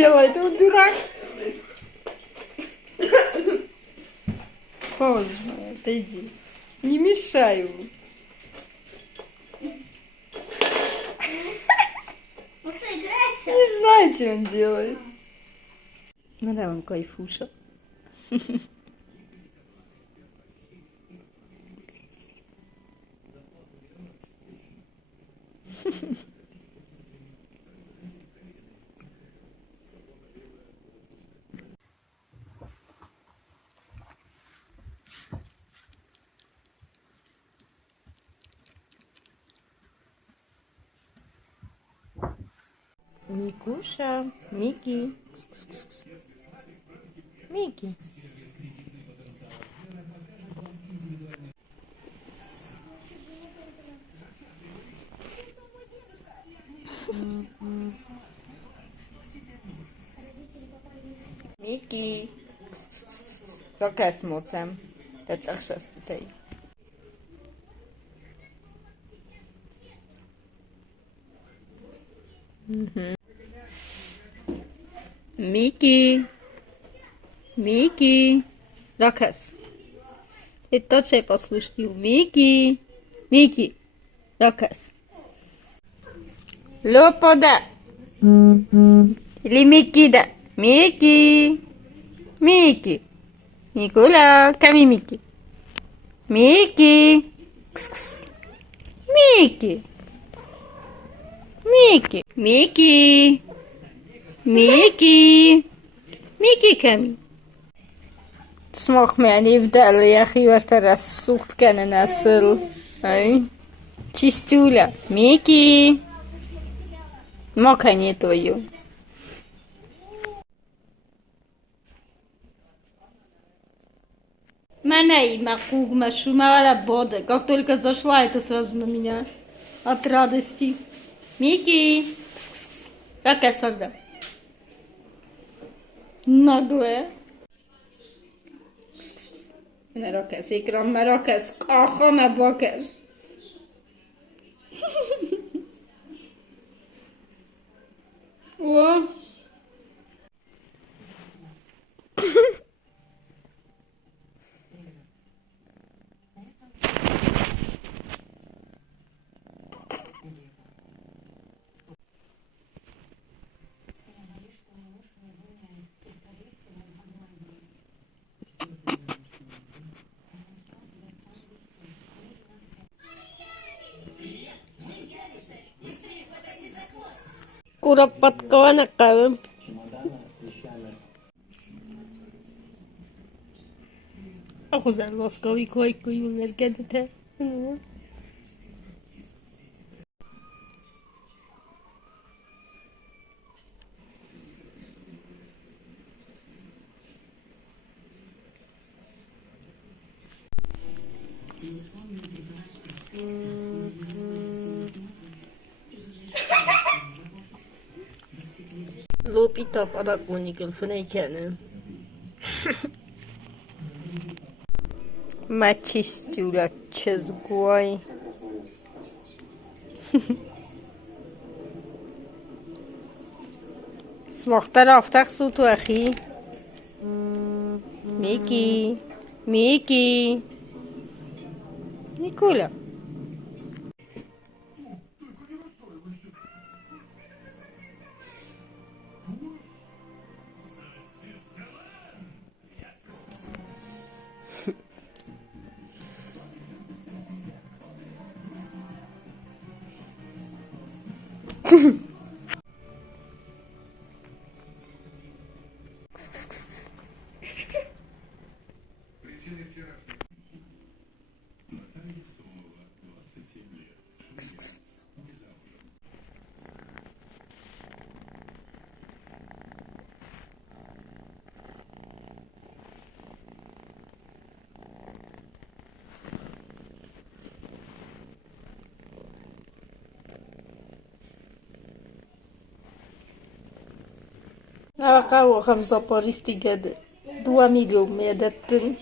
делает? Он дурак. Боже мой, отойди. Не мешай ему. Ну что, играется? Не знаю, что он делает. Ну да, он кайфуша. Микуша, Мики. Мики. Miki. Rokę smocem. To co chcesz tutaj? Miki. Miki. Rokas. I to cię posłyszał. Miki. Miki. Rokas. Lopoda. Или Микида. Мики. Мики. Никола. Ками Мики. Мики. Кс-кс. Мики. Мики. Мики. ميكي ميكي كامي تسمح يعني يبدأ لي يا أخي وارترى السوق كان ناسل أي чистюля ميكي ما كان يتويو Манаи, макуг, машумала бода. Как только зашла, это сразу на меня от радости. Мики, как я сорда. Nagle. Merokez, ikram merokez, kacha me bakez. O. Куропаткована кавы. Ахузар ласковый койку юнергедете. Loop itt a padakónikön fönejkelni. Мачистюля чезгой. Смахтара суту ахи. Мики. Мики. Николя. Acabou, vamos ao pôr isto 2 milhões de